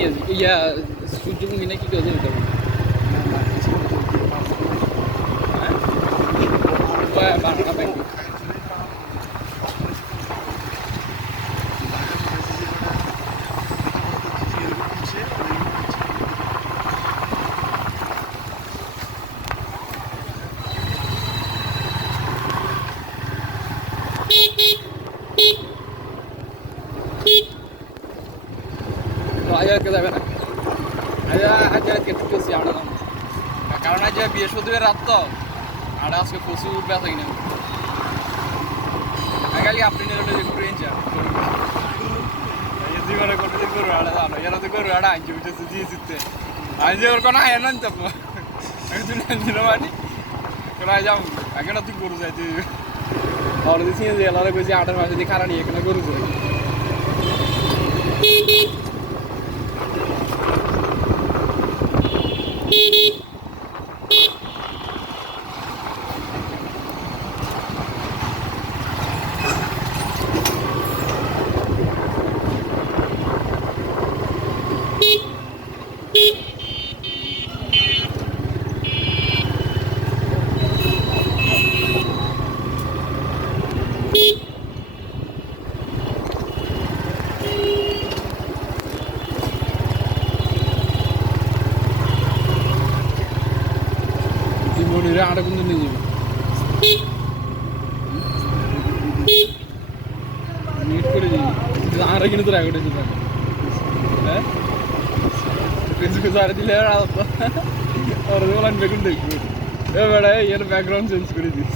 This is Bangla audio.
নিয়ে ইয়া সূর্যমুখী না কি করে যেতে হবে বাংলা ব্যাংক আজকে যাবে না আজকে ঢুকেছি আমরা কারণ আজ বৃহস্পতিবার রাত তো আর আজকে প্রচুর ব্যথা কিনে আগালি আপনি নিলে ঘুরে জীবনে করতে করবো আড়া জানো এরা তো করবো আড়া আনছি উঠেছে দিয়ে জিততে আনছি ওর কোনো আয় না তো আমি তুই আনছিল মানে কোনো আয় যাও আগে না তুই গরু যাই তুই আর দিছি যে এলারে কইছি 8 মাসে দিয়ে খারাপ নিয়ে এখানে গরু যাই মনিরে আড়া কিন্তু নিয়ে যাবে মিট করে দিই আড়া কিন্তু তো রেকর্ড হয়েছে হ্যাঁ ফেসবুকে সারা দিলে আর ওর বলেন বেগুন দেখবো এ বেড়া এর ব্যাকগ্রাউন্ড চেঞ্জ করে দিস